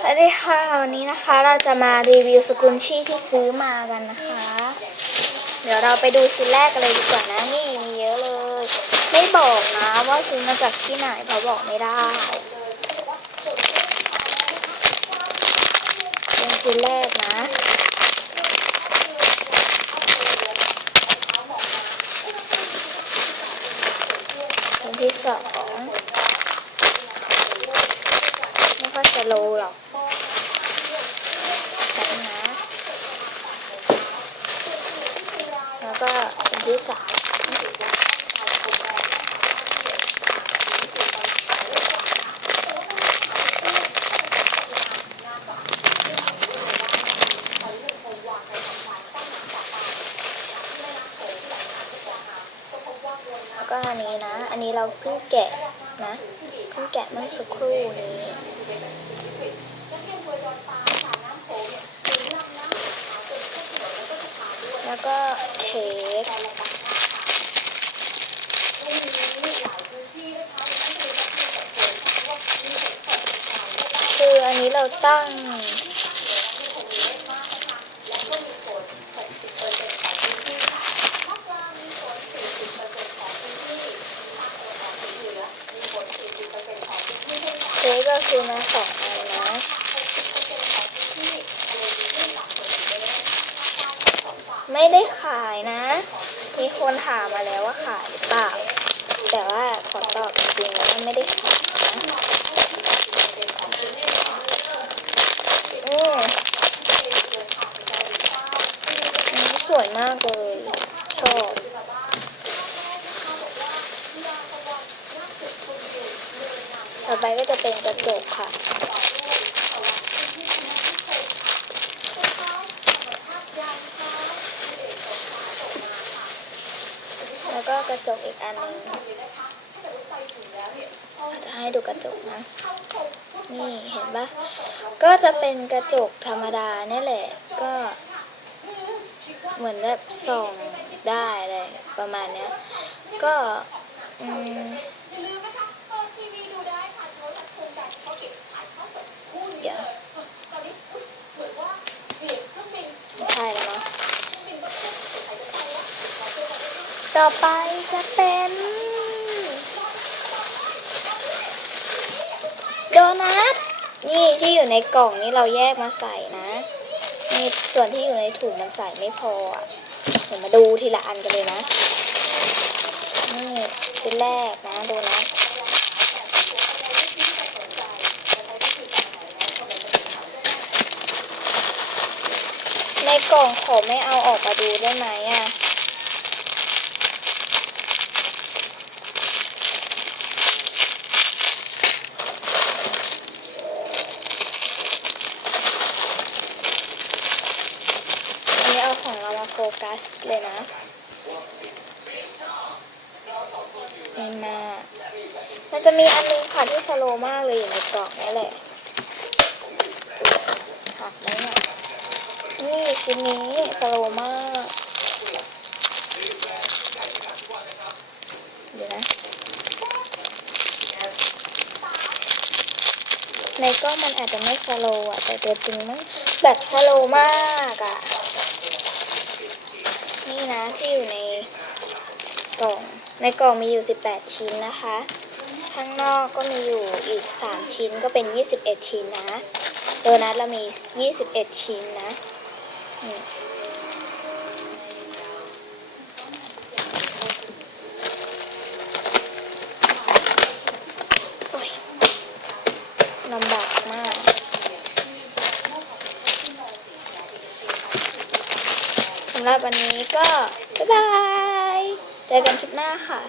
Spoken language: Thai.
สวัสดีค่ะวันนี้นะคะเราจะมารีวิวสกุลชี่ที่ซื้อมากันนะคะ เดี๋ยวเราไปดูชิ้นแรกกันเลยดีกว่านะนี่มีเยอะเลย ไม่บอกนะว่าซื้อมาจากที่ไหนเพราะบอกไม่ได้เป็นชิ้นแรกนะชิ้นที่สองไม่ค่อยจะโลหรอกแบบนี้นะ ก็ชิ้นที่สามแล้วก็อันนี้นะ อันนี้เราเพิ่งแกะนะ เพิ่งแกะเมื่อสักครู่นี้ แล้วก็เค้กคืออันนี้เราตั้งเค้กก็คือมาสองอันนะ ไม่ได้ขายนะ มีคนถามมาแล้วว่าขายหรือเปล่า แต่ว่าขอตอบจริงๆนะไม่ได้ขายนะอืมอันนี้สวยมากเลย ชอบต่อไปก็จะเป็นกระจกค่ะ แล้ว ก็กระจกอีกอันหนึงจะให้ดูกระจกนะ นี่เห็นปะก็จะเป็นกระจกธรรมดาเนี่ยแหละ ก็ เหมือนแบบส่องได้อะไรประมาณเนี้ย ก็ อืมเดี๋ยวไม่ใช่แล้วเนาะ ต่อไปจะเป็น โดนัท นี่ที่อยู่ในกล่องนี้เราแยกมาใส่นะนี่ส่วนที่อยู่ในถุงมันใส่ไม่พออะเดี๋ยวมาดูทีละอันกันเลยนะ นี่ชิ้นแรกนะโดนัทในกล่องขอไม่เอาออกมาดูได้ไหมอะ อันนี้เอาของเรามา โฟกัสเลยนะนี่มามันจะมีอันนึงค่ะที่สโลมากเลยอยู่ในกล่องนี่แหละหักไหมเนี่ยนี่ชิ้นนี้สโลมาก เดี๋ยวนะ ในกล้องมันอาจจะไม่สโลว์อะแต่ตัวจริงมันแบบสโลมากอะ นี่นะที่อยู่ในกล่อง ในกล่องมีอยู่ 18 ชิ้นนะคะ ข้างนอกก็มีอยู่อีก 3 ชิ้นก็เป็น 21 ชิ้นนะ โดนัทเรามี 21 ชิ้นนะนี่โอ้ยลำบากมาก สำ หรับวันนี้ก็ บ๊ายบาย เจอกันคลิปหน้าค่ะ